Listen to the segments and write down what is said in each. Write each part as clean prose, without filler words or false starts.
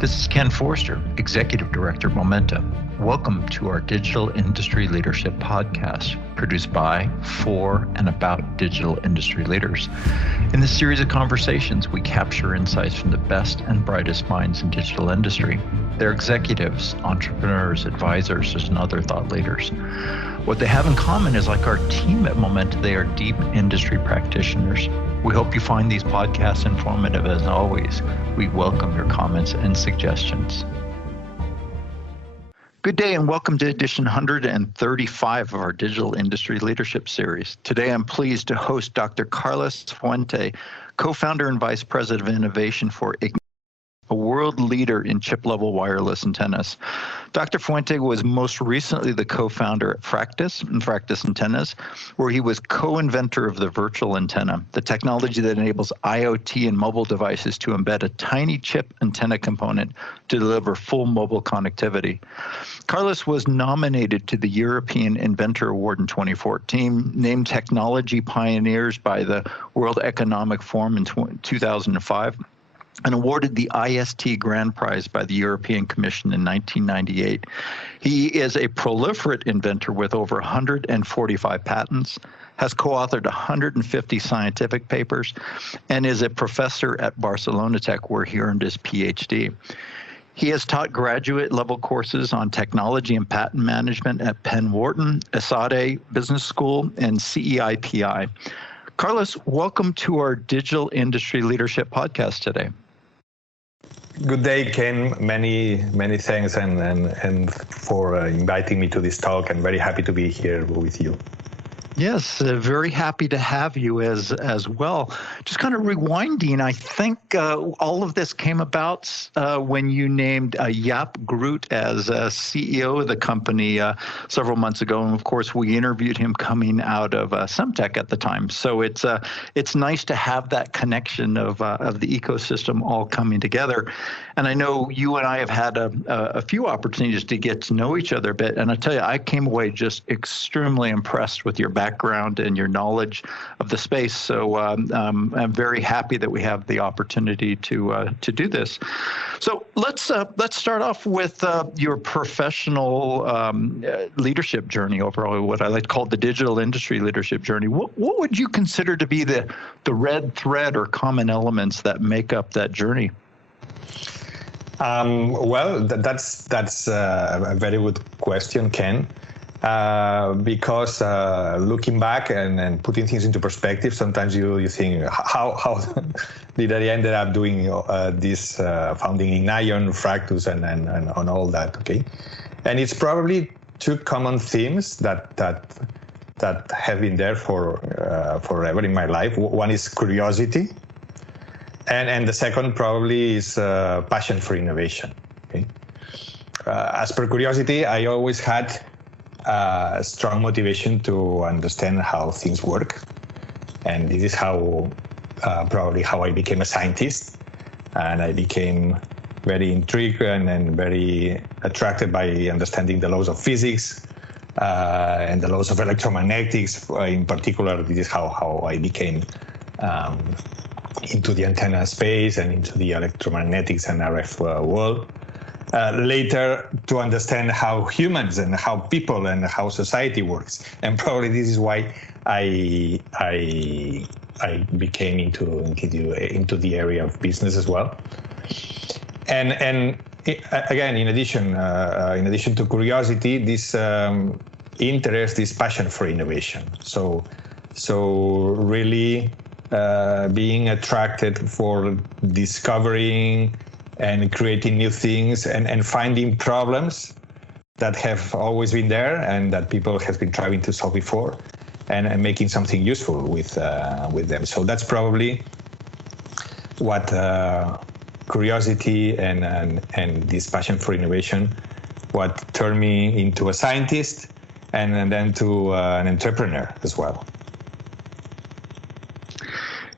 This is Ken Forster, Executive Director of Momentum. Welcome to our Digital Industry Leadership Podcast, produced by, for, and about digital industry leaders. In this series of conversations, we capture insights from the best and brightest minds in digital industry. They're executives, entrepreneurs, advisors, and other thought leaders. What they have in common is, like our team at Momentum, they are deep industry practitioners. We hope you find these podcasts informative. As always, we welcome your comments and suggestions. Good day and welcome to edition 135 of our Digital Industry Leadership Series. Today I'm pleased to host Dr. Carles Puente, co-founder and vice president of innovation for Ignion, a world leader in chip-level wireless antennas. Dr. Puente was most recently the co-founder at Fractus and Fractus Antennas, where he was co-inventor of the virtual antenna, the technology that enables IoT and mobile devices to embed a tiny chip antenna component to deliver full mobile connectivity. Carles was nominated to the European Inventor Award in 2014, named Technology Pioneers by the World Economic Forum in 2005, and awarded the IST Grand Prize by the European Commission in 1998. He is a proliferate inventor with over 145 patents, has co-authored 150 scientific papers, and is a professor at BarcelonaTech, where he earned his PhD. He has taught graduate level courses on technology and patent management at Penn-Wharton, ESADE Business School, and CEIPI. Carles, welcome to our Digital Industry Leadership Podcast today. Good day, Ken. Many thanks and for inviting me to this talk. I'm very happy to be here with you. Yes, very happy to have you as well. Just kind of rewinding, I think all of this came about when you named Jaap Groot as CEO of the company several months ago, and of course we interviewed him coming out of Semtech at the time. So it's nice to have that connection of the ecosystem all coming together. And I know you and I have had a few opportunities to get to know each other a bit, and I tell you, I came away just extremely impressed with your background and your knowledge of the space. So I'm very happy that we have the opportunity to do this. So let's start off with your professional leadership journey overall, what I like to call the digital industry leadership journey. What would you consider to be the red thread or common elements that make up that journey? Well, that's a very good question, Ken. Because looking back and putting things into perspective, sometimes you think, how did I end up doing this, founding Ignion, Fractus, and on all that? Okay, and it's probably two common themes that have been there forever in my life. One is curiosity, and the second probably is passion for innovation. Okay, as per curiosity, I always had strong motivation to understand how things work, and this is how probably how I became a scientist, and I became very intrigued and very attracted by understanding the laws of physics and the laws of electromagnetics. In particular, this is how I became into the antenna space and into the electromagnetics and RF world. Later, to understand how humans and how people and how society works, and probably this is why I became into the area of business as well. And again, in addition to curiosity, this interest, this passion for innovation. So really being attracted for discovering and creating new things and finding problems that have always been there and that people have been trying to solve before, and making something useful with them. So that's probably what curiosity and this passion for innovation, what turned me into a scientist and then to an entrepreneur as well.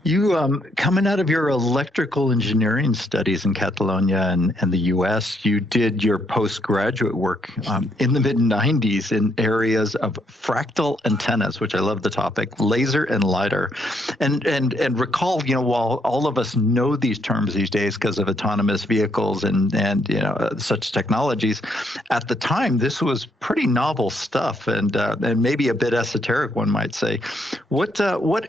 You, coming out of your electrical engineering studies in Catalonia and the U.S., you did your postgraduate work in the mid-'90s in areas of fractal antennas, which I love the topic, laser and LiDAR. And recall, while all of us know these terms these days because of autonomous vehicles and such technologies, at the time, this was pretty novel stuff and maybe a bit esoteric, one might say. What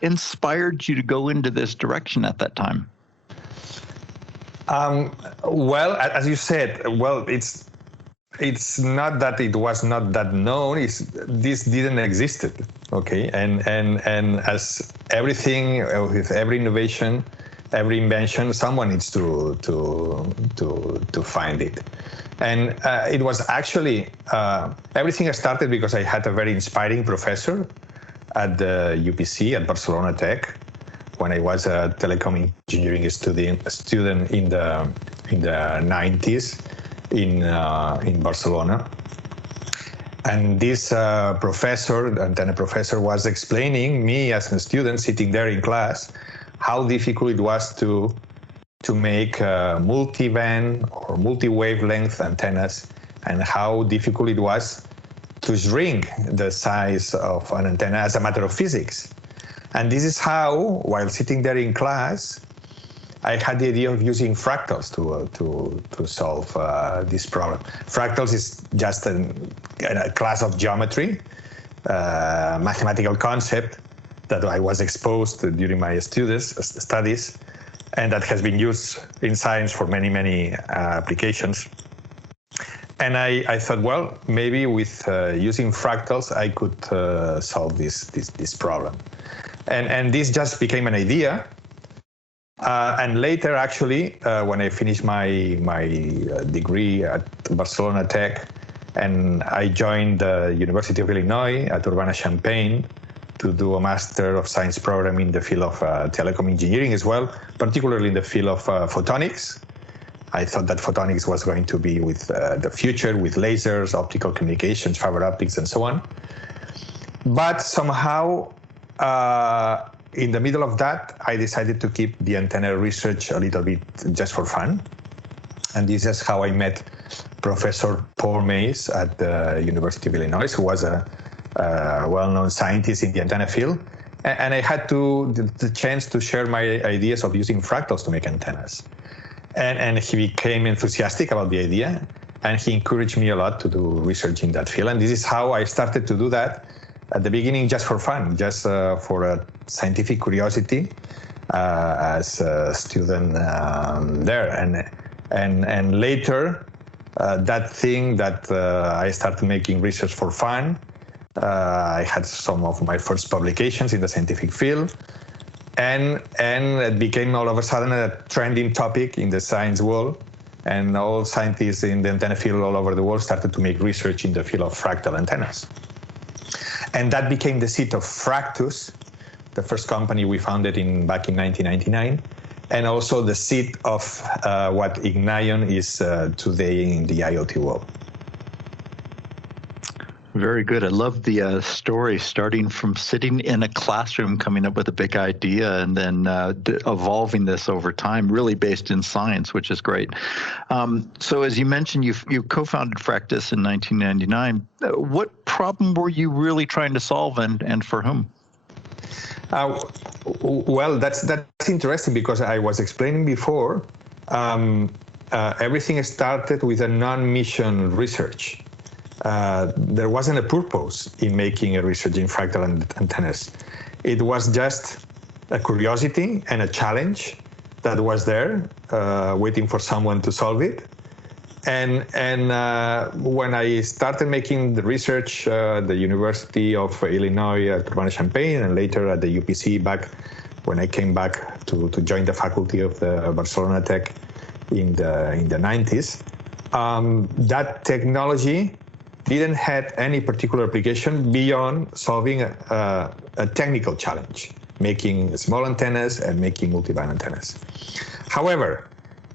inspired you to go into this direction at that time? Well, as you said, it's not that it was not that known. This didn't exist, okay? And as everything with every innovation, every invention, someone needs to find it. And it was actually everything started because I had a very inspiring professor at the UPC at BarcelonaTech when I was a telecom engineering student in the 90s in Barcelona. And this professor, the antenna professor, was explaining me as a student sitting there in class how difficult it was to make multi-band or multi-wavelength antennas, and how difficult it was to shrink the size of an antenna as a matter of physics. And this is how, while sitting there in class, I had the idea of using fractals to solve this problem. Fractals is just a class of geometry, mathematical concept that I was exposed to during my studies, and that has been used in science for many, many applications. And I thought, well, maybe with using fractals, I could solve this problem. And this just became an idea. And later, actually, when I finished my degree at BarcelonaTech, and I joined the University of Illinois at Urbana-Champaign to do a Master of Science program in the field of telecom engineering as well, particularly in the field of photonics. I thought that photonics was going to be with the future, with lasers, optical communications, fiber optics, and so on. But somehow, in the middle of that, I decided to keep the antenna research a little bit just for fun. And this is how I met Professor Paul Mays at the University of Illinois, who was a well-known scientist in the antenna field. And I had the chance to share my ideas of using fractals to make antennas. And he became enthusiastic about the idea, and he encouraged me a lot to do research in that field. And this is how I started to do that at the beginning, just for fun, just for a scientific curiosity as a student there. And later, that thing that I started making research for fun, I had some of my first publications in the scientific field. And it became all of a sudden a trending topic in the science world. And all scientists in the antenna field all over the world started to make research in the field of fractal antennas. And that became the seat of Fractus, the first company we founded back in 1999, and also the seat of what Ignion is today in the IoT world. Very good. I love the story, starting from sitting in a classroom, coming up with a big idea, and then evolving this over time, really based in science, which is great. So as you mentioned, you co-founded Fractus in 1999. What problem were you really trying to solve, and for whom? Well, that's interesting, because I was explaining before, everything started with a non-mission research. There wasn't a purpose in making a research in fractal antennas. It was just a curiosity and a challenge that was there, waiting for someone to solve it. And when I started making the research at the University of Illinois at Urbana-Champaign, and later at the UPC, back when I came back to join the faculty of the BarcelonaTech in the 90s, that technology didn't have any particular application beyond solving a technical challenge, making small antennas and making multiband antennas. However,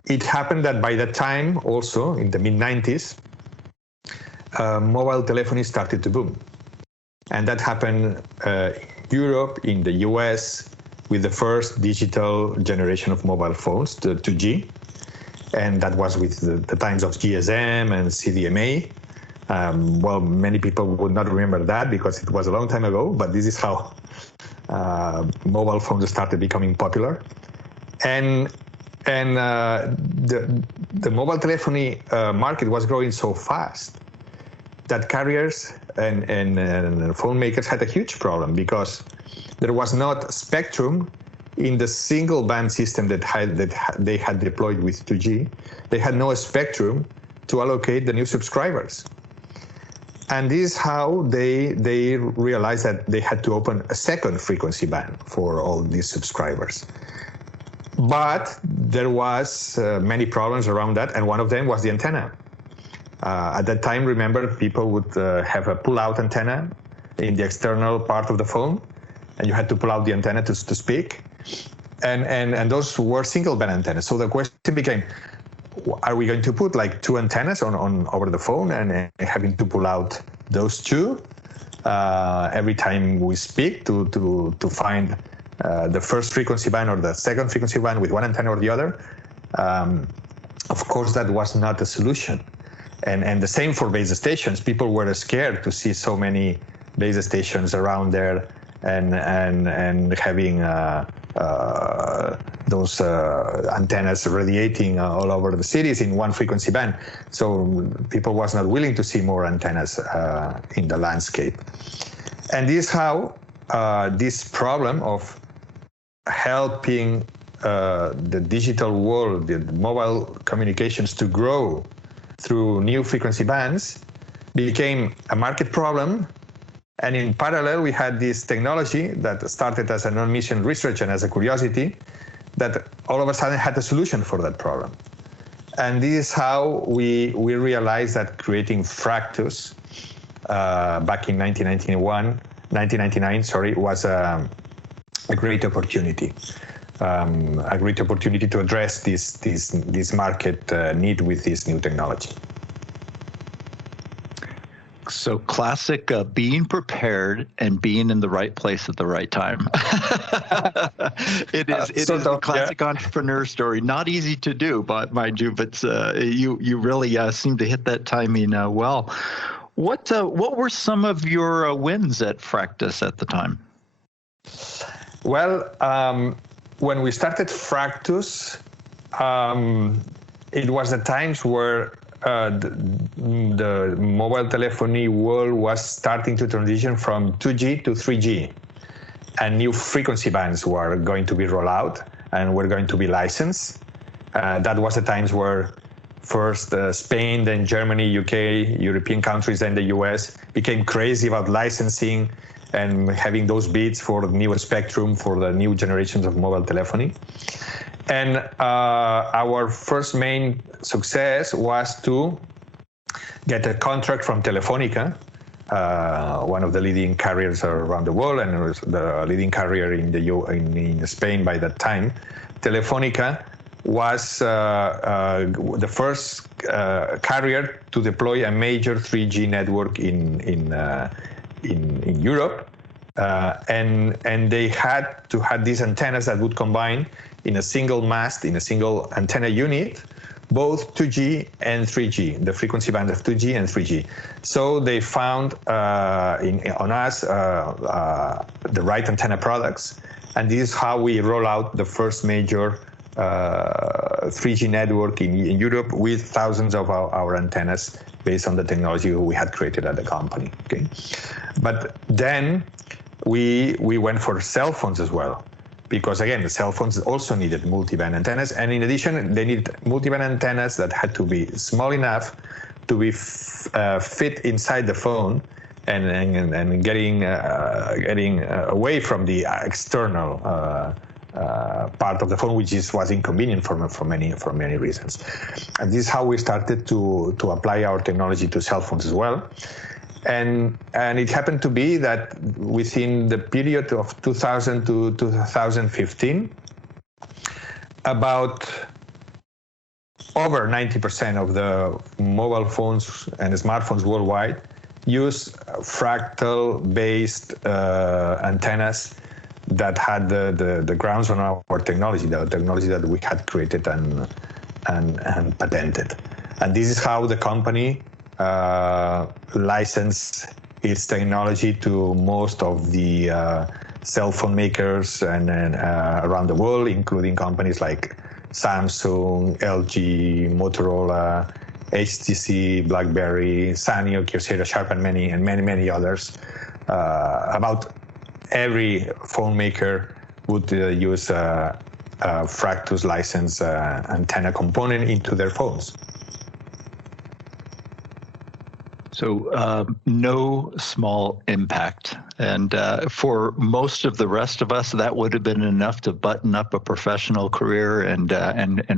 it happened that by that time, also in the mid-90s, mobile telephony started to boom. And that happened in Europe, in the US, with the first digital generation of mobile phones, the 2G. And that was with the times of GSM and CDMA. Well, many people would not remember that because it was a long time ago, but this is how mobile phones started becoming popular. And the mobile telephony market was growing so fast that carriers and phone makers had a huge problem because there was not spectrum in the single band system that they had deployed with 2G. They had no spectrum to allocate the new subscribers. And this is how they realized that they had to open a second frequency band for all these subscribers. But there was many problems around that, and one of them was the antenna. At that time, remember, people would have a pull-out antenna in the external part of the phone, and you had to pull out the antenna to speak. And those were single band antennas. So the question became, are we going to put like two antennas on over the phone and having to pull out those two every time we speak to find the first frequency band or the second frequency band with one antenna or the other? Of course, that was not a solution. And the same for base stations. People were scared to see so many base stations around there and having those antennas radiating all over the cities in one frequency band. So people was not willing to see more antennas in the landscape. And this is how this problem of helping the digital world, the mobile communications to grow through new frequency bands became a market problem. And in parallel, we had this technology that started as a non-mission research and as a curiosity that all of a sudden had a solution for that problem. And this is how we realized that creating Fractus back in 1999, was a great opportunity. A great opportunity to address this market need with this new technology. So classic being prepared and being in the right place at the right time. It is a classic entrepreneur story. Not easy to do, but mind you, but you really seem to hit that timing well. What were some of your wins at Fractus at the time? Well, when we started Fractus, it was the times where the mobile telephony world was starting to transition from 2G to 3G, and new frequency bands were going to be rolled out and were going to be licensed. That was the times where first Spain, then Germany, UK, European countries, then the US became crazy about licensing and having those bids for the new spectrum for the new generations of mobile telephony. And our first main success was to get a contract from Telefónica, one of the leading carriers around the world, and it was the leading carrier in Spain by that time. Telefónica was the first carrier to deploy a major 3G network in Europe, and they had to have these antennas that would combine in a single mast, in a single antenna unit, both 2G and 3G, the frequency band of 2G and 3G. So they found on us the right antenna products, and this is how we roll out the first major 3G network in Europe with thousands of our antennas based on the technology we had created at the company. Okay, but then we went for cell phones as well, because again, the cell phones also needed multiband antennas, and in addition, they needed multiband antennas that had to be small enough to be fit inside the phone and getting away from the external part of the phone, which was inconvenient for many reasons. And this is how we started to apply our technology to cell phones as well. And it happened to be that within the period of 2000 to 2015, about over 90% of the mobile phones and smartphones worldwide use fractal-based antennas that had the grounds on our technology, the technology that we had created and patented. And this is how the company licensed its technology to most of the cell phone makers and around the world, including companies like Samsung, LG, Motorola, HTC, BlackBerry, Sanyo, Kyocera, Sharp, and many others. About every phone maker would use a Fractus license antenna component into their phones. So no small impact. And for most of the rest of us, that would have been enough to button up a professional career and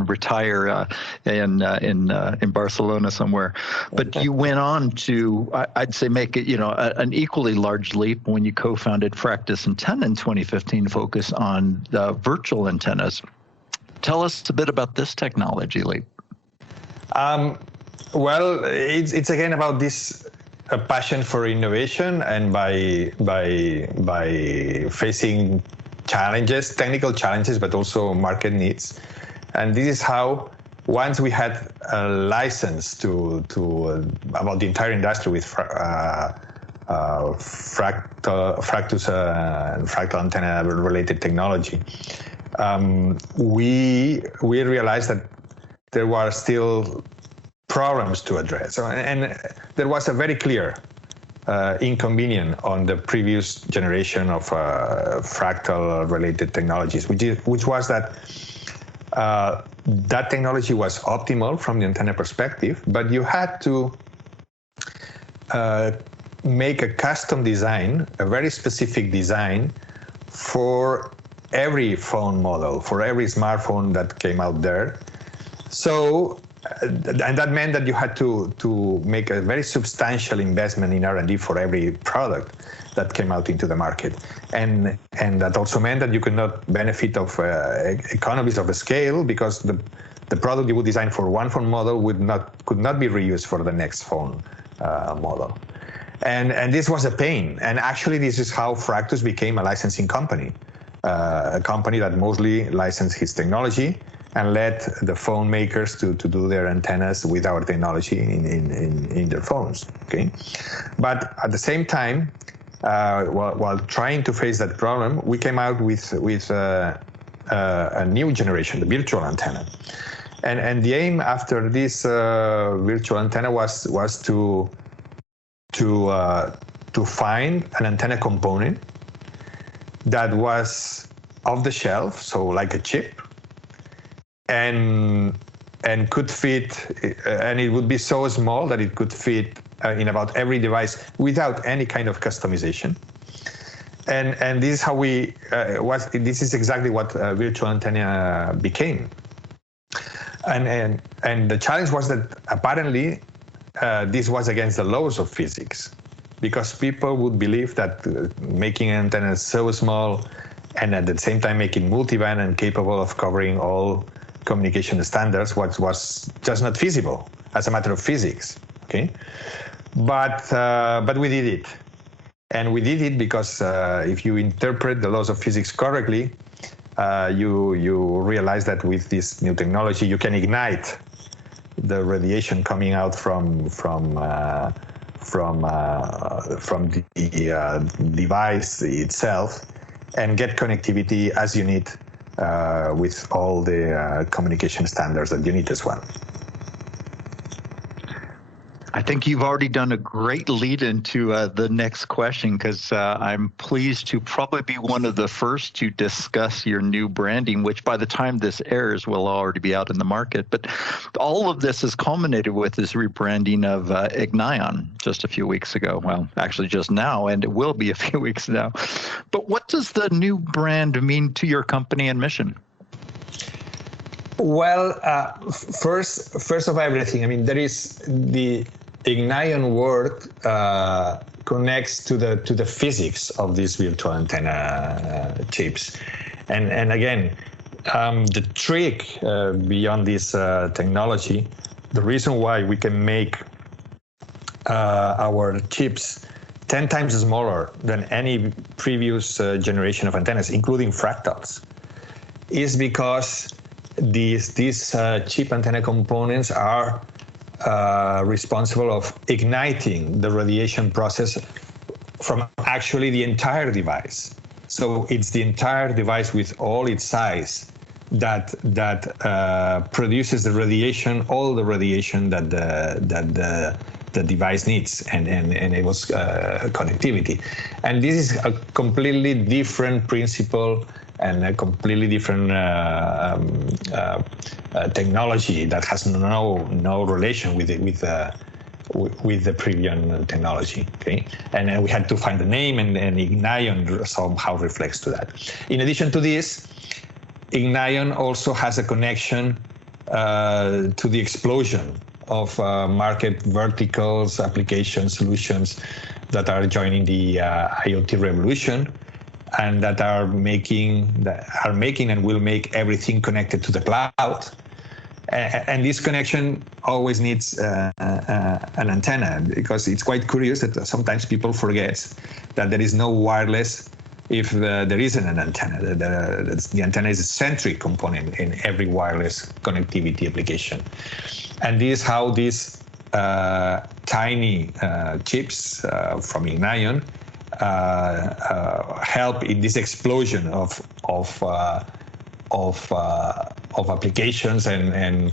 retire in Barcelona somewhere. But you went on to, I'd say, make it an equally large leap when you co-founded Fractus Antenna in 2015, focus on virtual antennas. Tell us a bit about this technology leap. Well, it's again about this passion for innovation, and by facing challenges, technical challenges, but also market needs. And this is how, once we had a license to about the entire industry with Fractus and Fractal Antenna related technology, we realized that there were still problems to address, and there was a very clear inconvenience on the previous generation of fractal related technologies, which was that that technology was optimal from the antenna perspective, but you had to make a custom design, a very specific design for every phone model, for every smartphone that came out there. So, and that meant that you had to make a very substantial investment in R&D for every product that came out into the market, and that also meant that you could not benefit of economies of scale, because the product you would design for one phone model could not be reused for the next phone model, and this was a pain. And actually, this is how Fractus became a licensing company, a company that mostly licensed its technology and let the phone makers to do their antennas with our technology in their phones. Okay, but at the same time, while trying to face that problem, we came out with a new generation, the virtual antenna, and the aim after this virtual antenna was to find an antenna component that was off the shelf, so like a chip, and could fit, and it would be so small that it could fit in about every device without any kind of customization. And this is how this is exactly what virtual antenna became. And the challenge was that apparently this was against the laws of physics, because people would believe that making antennas so small and at the same time making multiband and capable of covering all communication standards was just not feasible as a matter of physics. Okay, but we did it, and we did it because if you interpret the laws of physics correctly, you realize that with this new technology you can ignite the radiation coming out from the device itself and get connectivity as you need with all the communication standards that you need as well. I think you've already done a great lead into the next question, because I'm pleased to probably be one of the first to discuss your new branding, which by the time this airs will already be out in the market. But all of this has culminated with this rebranding of Ignion just a few weeks ago. Well, actually just now, and it will be a few weeks now. But what does the new brand mean to your company and mission? Well, first of everything, I mean, there is the Ignion word connects to the physics of these virtual antenna chips, and again, the trick beyond this technology, the reason why we can make our chips 10 times smaller than any previous generation of antennas, including fractals, is because these cheap antenna components are responsible of igniting the radiation process from actually the entire device. So it's the entire device with all its size that produces the radiation, all the radiation that the device needs and enables connectivity. And this is a completely different principle and a completely different technology that has no relation with the previous technology. Okay, and we had to find a name, and Ignion somehow reflects to that. In addition to this, Ignion also has a connection to the explosion of market verticals, application solutions that are joining the IoT revolution, and that are making and will make everything connected to the cloud. And this connection always needs an antenna, because it's quite curious that sometimes people forget that there is no wireless if there isn't an antenna. The antenna is a centric component in every wireless connectivity application. And this is how these tiny chips from Ignion help in this explosion of applications and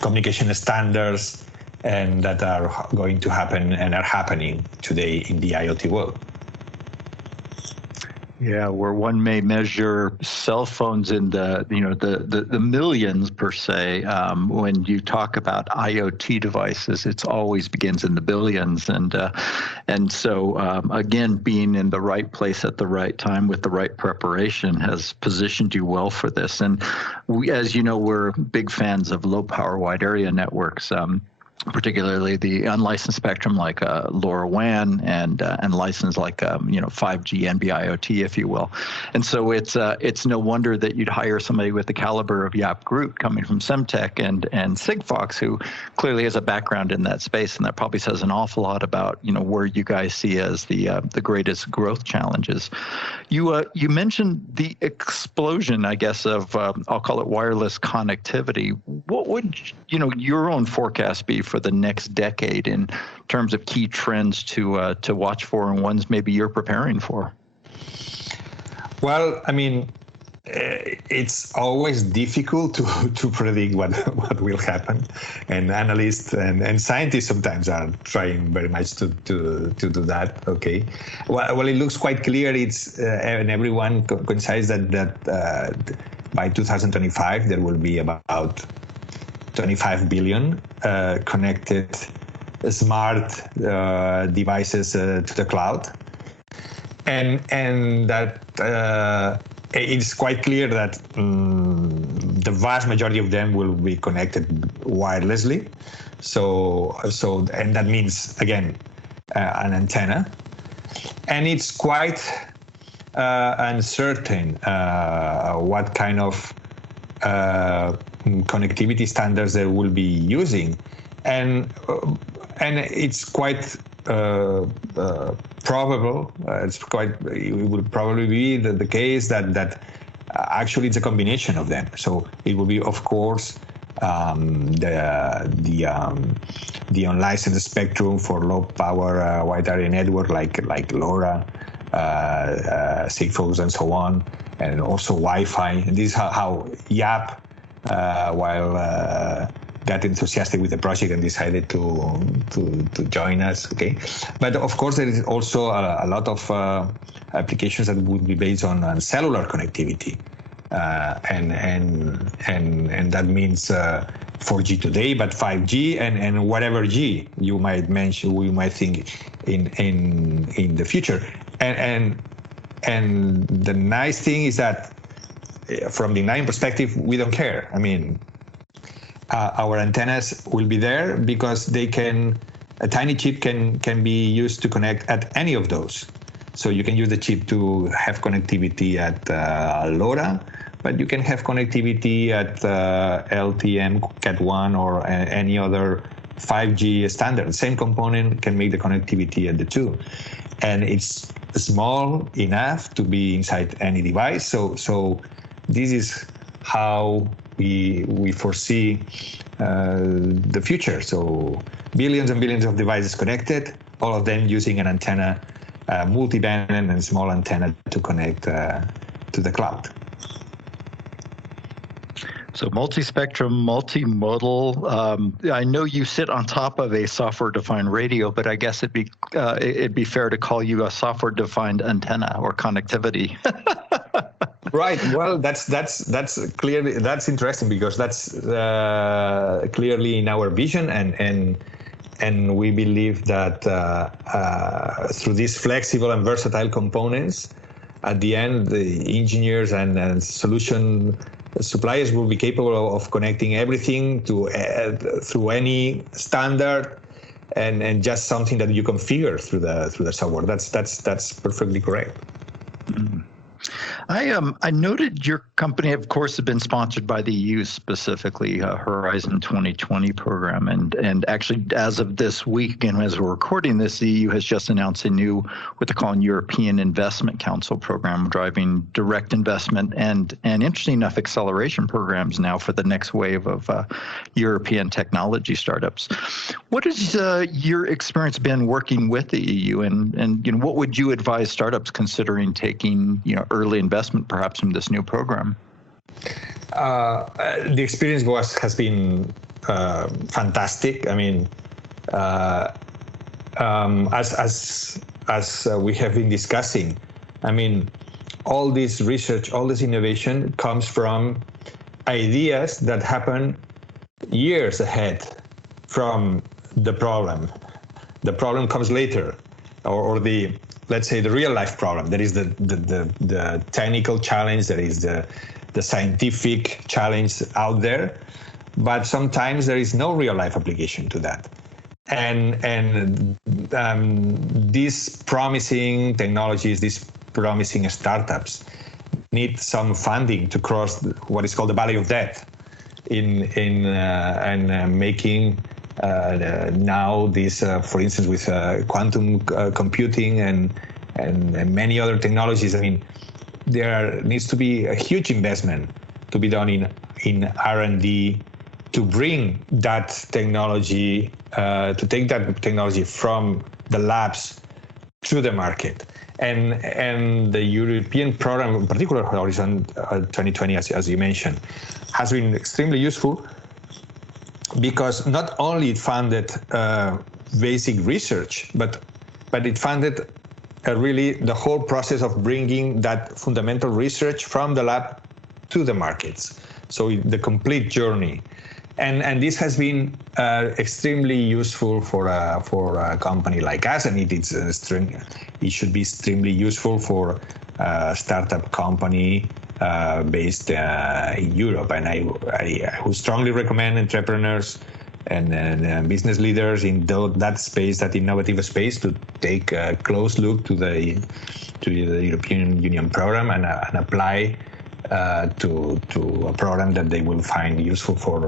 communication standards, and that are going to happen and are happening today in the IoT world. Yeah, where one may measure cell phones in the millions per se, when you talk about IoT devices, it always begins in the billions, and so again, being in the right place at the right time with the right preparation has positioned you well for this. And we, as you know, we're big fans of low power wide area networks. Particularly the unlicensed spectrum like LoRaWAN and licensed like 5G NB-IoT, if you will. And so it's no wonder that you'd hire somebody with the caliber of Jaap Groot coming from Semtech and Sigfox, who clearly has a background in that space, and that probably says an awful lot about where you guys see as the greatest growth challenges. You mentioned the explosion, I guess, of I'll call it wireless connectivity. What would your own forecast be for the next decade in terms of key trends to watch for, and ones maybe you're preparing for? Well, I mean, it's always difficult to predict what will happen, and analysts and scientists sometimes are trying very much to do that. Okay, well, it looks quite clear. It's and everyone coincides that by 2025 there will be about 25 billion connected smart devices to the cloud, and that it's quite clear that the vast majority of them will be connected wirelessly. So and that means again an antenna, and it's quite uncertain what kind of connectivity standards they will be using, and it's quite probable. It will probably be the case that actually it's a combination of them. So it will be, of course, the unlicensed spectrum for low power wide area network like LoRa, Sigfox, and so on, and also Wi-Fi. And this is how Jaap, while got enthusiastic with the project and decided to join us. Okay, but of course there is also a lot of applications that would be based on cellular connectivity, and that means 4G today, but 5G and whatever G you might mention, we might think in the future. And the nice thing is that from the Ignion perspective, we don't care. I mean, our antennas will be there because a tiny chip can be used to connect at any of those. So you can use the chip to have connectivity at LoRa, but you can have connectivity at LTM, Cat1, or any other 5G standard. The same component can make the connectivity at the two. and it's small enough to be inside any device. So this is how we foresee the future. So billions and billions of devices connected, all of them using an antenna, multi-band and small antenna to connect to the cloud. So multi-spectrum, multimodal. I know you sit on top of a software-defined radio, but I guess it'd be fair to call you a software-defined antenna or connectivity. Right. Well, that's clearly, that's interesting, because that's clearly in our vision, and we believe that through these flexible and versatile components, at the end, the engineers and solution suppliers will be capable of connecting everything to through any standard, and just something that you configure through the software. That's perfectly correct. Mm-hmm. I noted your company, of course, has been sponsored by the EU, specifically Horizon 2020 program, and actually, as of this week, and as we're recording this, the EU has just announced a new, what they're calling European Investment Council program, driving direct investment and interesting enough, acceleration programs now for the next wave of European technology startups. What has your experience been working with the EU, and what would you advise startups considering taking early investment perhaps from this new program? The experience has been fantastic. I mean, as we have been discussing, I mean, all this research, all this innovation comes from ideas that happen years ahead from the problem. The problem comes later, or the, let's say, the real life problem. There is the technical challenge, there is the scientific challenge out there, but sometimes there is no real life application to that. And these promising technologies, these promising startups need some funding to cross what is called the valley of death in making now this, for instance, with quantum computing and many other technologies. I mean, there needs to be a huge investment to be done in R&D to bring that technology, to take that technology from the labs to the market. And the European program, in particular Horizon 2020, as you mentioned, has been extremely useful, because not only it funded basic research, but it funded really the whole process of bringing that fundamental research from the lab to the markets. So the complete journey. And this has been extremely useful for a company like us, and it should be extremely useful for a startup company based in Europe. And I would strongly recommend entrepreneurs and business leaders in that space, that innovative space, to take a close look to the European Union program and apply to a program that they will find useful for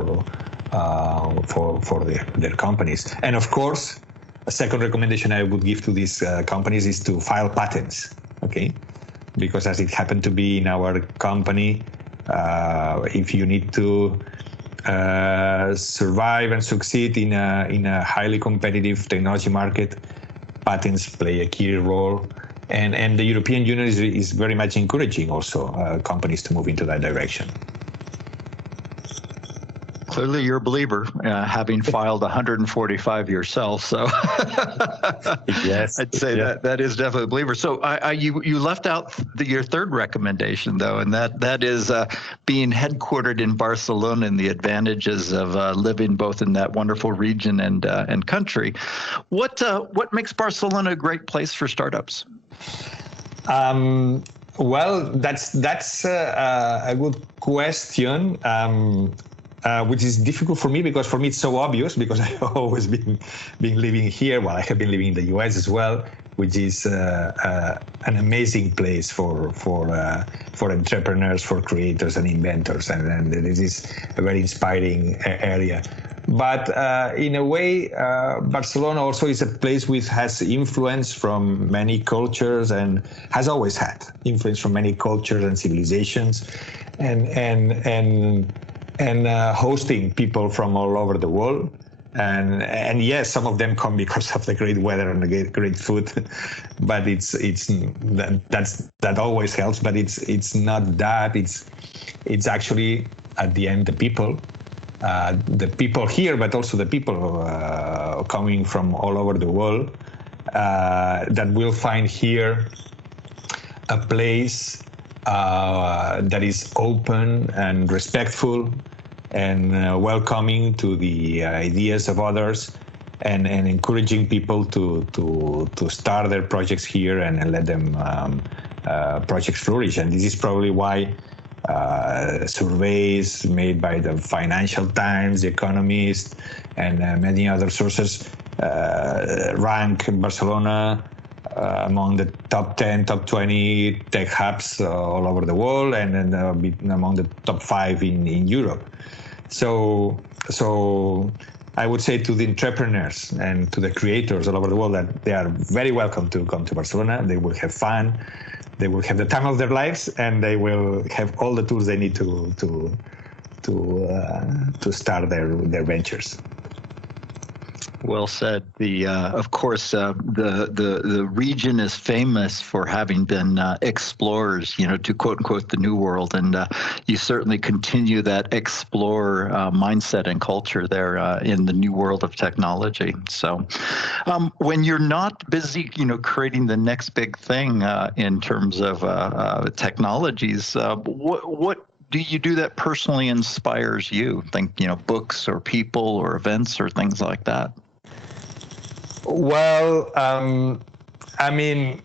their companies. And of course, a second recommendation I would give to these companies is to file patents. Okay. Because as it happened to be in our company, if you need to survive and succeed in a highly competitive technology market, patents play a key role. And the European Union is very much encouraging also companies to move into that direction. Clearly, you're a believer, having filed 145 yourself. So, yes, I'd say that is definitely a believer. So, you left out your third recommendation, though, and that is being headquartered in Barcelona and the advantages of living both in that wonderful region and country. What makes Barcelona a great place for startups? Well, that's a good question. Which is difficult for me, because for me it's so obvious, because I've always been living here. Well, I have been living in the US as well, which is an amazing place for entrepreneurs, for creators and inventors, and this is a very inspiring area. But in a way, Barcelona also is a place which has influence from many cultures and has always had influence from many cultures and civilizations, and hosting people from all over the world. And yes, some of them come because of the great weather and the great food, but that always helps. But it's not that. It's actually at the end the people here, but also the people coming from all over the world that will find here a place that is open and respectful and welcoming to the ideas of others, and encouraging people to start their projects here and let them projects flourish. And this is probably why surveys made by the Financial Times, The Economist, and many other sources rank Barcelona among the top 10, top 20 tech hubs all over the world, and among the top 5 in Europe. So I would say to the entrepreneurs and to the creators all over the world that they are very welcome to come to Barcelona. They will have fun. They will have the time of their lives, and they will have all the tools they need to start their ventures. Well said. Of course, the region is famous for having been explorers, to quote unquote the New World, and you certainly continue that explorer mindset and culture there in the new world of technology. So, when you're not busy, creating the next big thing in terms of technologies, what do you do that personally inspires you? Think, books or people or events or things like that? Well, I mean,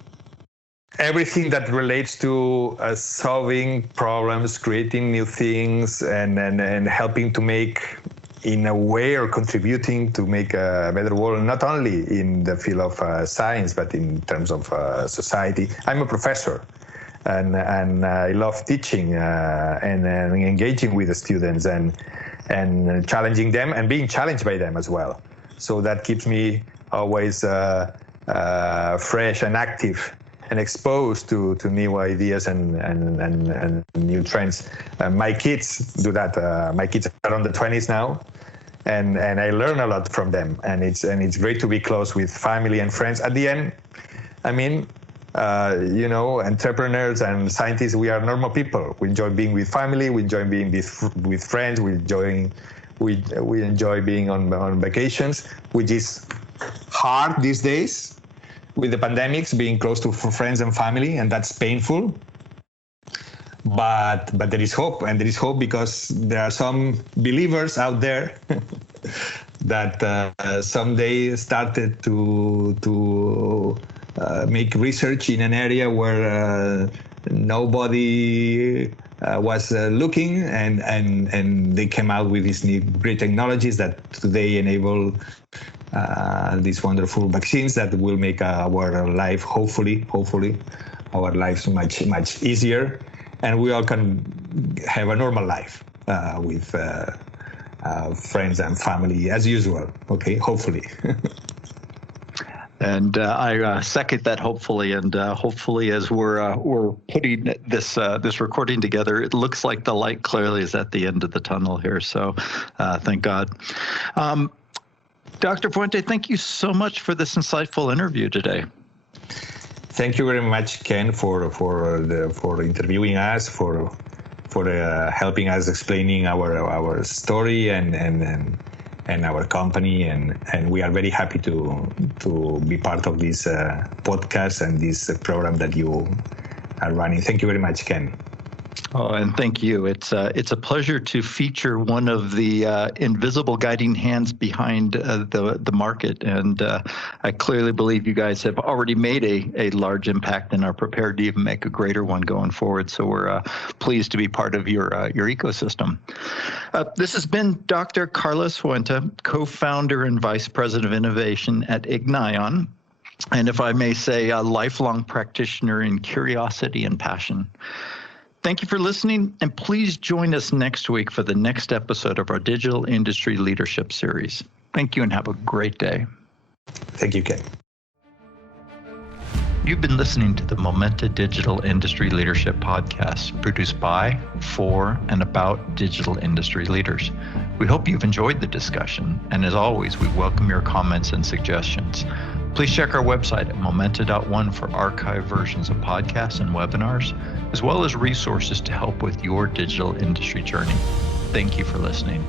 everything that relates to solving problems, creating new things, and helping to make, in a way, or contributing to make a better world, not only in the field of science, but in terms of society. I'm a professor, and I love teaching and engaging with the students and challenging them and being challenged by them as well. So that keeps me always fresh and active and exposed to new ideas and new trends. My kids do that. My kids are on the 20s now, and I learn a lot from them. And it's great to be close with family and friends. At the end, I mean, entrepreneurs and scientists, we are normal people. We enjoy being with family. We enjoy being with friends. We enjoy being on vacations, which is hard these days with the pandemics, being close to friends and family, and that's painful. But there is hope, and there is hope because there are some believers out there that someday started to make research in an area where nobody was looking, and they came out with these new great technologies that today enable these wonderful vaccines that will make our life, hopefully, our lives much easier, and we all can have a normal life with friends and family as usual. Okay, hopefully. And I second that, hopefully, and hopefully, as we're putting this recording together, it looks like the light clearly is at the end of the tunnel here. So, thank God. Dr. Puente, thank you so much for this insightful interview today. Thank you very much, Ken, for interviewing us, for helping us explaining our story and our company, and we are very happy to be part of this podcast and this program that you are running. Thank you very much, Ken. Oh, and thank you. It's a pleasure to feature one of the invisible guiding hands behind the market, and I clearly believe you guys have already made a large impact and are prepared to even make a greater one going forward. So we're pleased to be part of your ecosystem. This has been Dr. Carles Puente, co-founder and vice president of innovation at Ignion, and if I may say, a lifelong practitioner in curiosity and passion. Thank you for listening, and please join us next week for the next episode of our Digital Industry Leadership Series. Thank you and have a great day. Thank you, Ken. You've been listening to the Momenta Digital Industry Leadership Podcast, produced by, for, and about digital industry leaders. We hope you've enjoyed the discussion, and as always, we welcome your comments and suggestions. Please check our website at momenta.one for archived versions of podcasts and webinars, as well as resources to help with your digital industry journey. Thank you for listening.